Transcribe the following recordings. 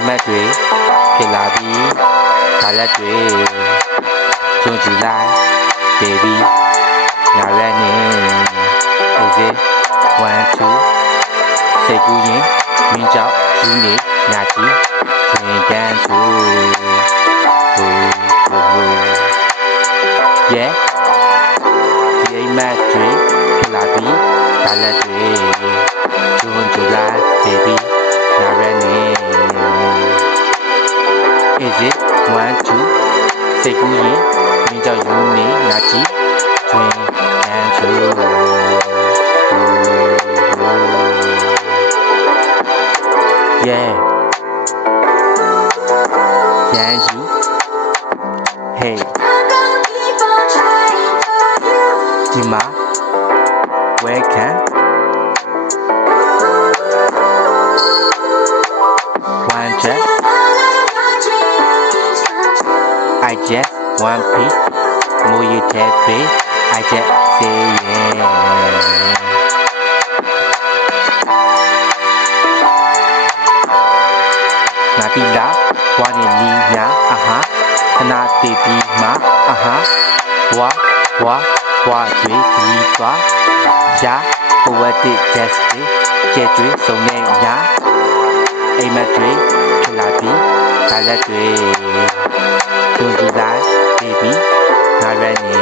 အိမ်မက်တွေဖြစ်လာပြီးဒါလက်တွေကြုံကြည့်လိုက် baby နာရက်နေ is it 1 2စိတ်ကူးရင်မင်းကြောက်ယူနေညာကြီးတွင်တန်းသူyeah ဒီအိမ်မက်တွေဖြစ်လာပြီးဒါလက်တွေကြုံကြည့်လိုက် baby နာရက်နေ is it 1 2စိတ်ကူးရင်မင်းကြောက်ယူနေညာကြီးတွင်တန်းသူyeah ရန်ယူ hey ဒီမှာ welcome one jet I just one piece မူရတဲ့ပေ I just say yeahနာတီလာဝါနေနီညာအဟာခနာတေပီမာအဟာဝါတွေဒီကွာရှာပဝတ်တိဂျက်တီကျဲကျွေးစုံနေညာအိမ်မက်တွေခလာပြီးဒါလက်တွေဒူဒီလိုက် baby နာရနေ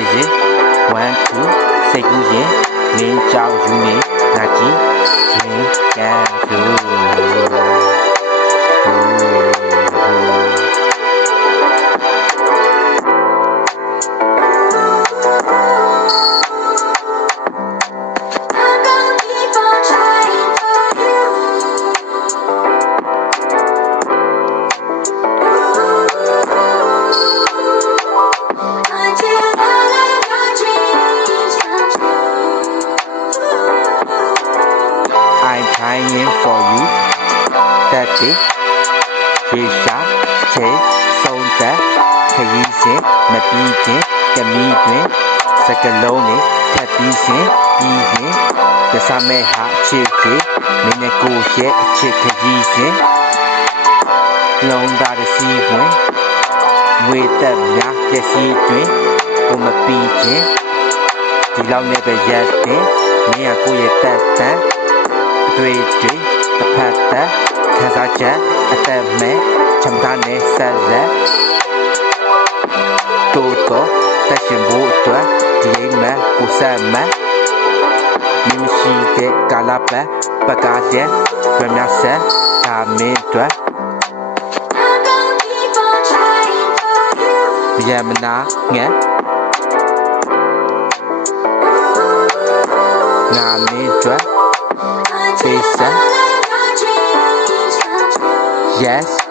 is it 1 2စိတ်ကူးရင်မင်းကြောက်ယူနေငါကြီးမင်းကန်သူtrying for you that day ခေရှာချေဆုံးတဲ့ခရီးစဉ်မပြီးခင်ကမီးတွင်စကလုံးနဲ့ထပ်ပြီးစဉ်ပြီးရင်ကစားမဲ့ဟာချစ်ချေမင်းနဲ့ကိုရဲ့အချစ်ခရီးစဉ်လုံးသားတဲ့စီးဝင်ဝေသက်များပျက်စီးတွင်ကိုမပြီးခြင်းဒီလောက်နဲ့ပဲရက်တင်မင်းကကိုရဲ့တက်တန်တွေ့တွေ့တစ်ဖက်သက်ခံစားချက်အသက်မဲ့ချမ်းသာနေဆက်လက်တိုးတော့တက်ရှင်ဖို့အတွက်ဒီအိမ်မဲ့ကိုဆက်မဲ့မရှိတဲ့ကာလပတ်ပကားတဲ့ရမဆက်ဒါမင်းအတွက်ရမနာငဲငါမင်းအတွက်Yes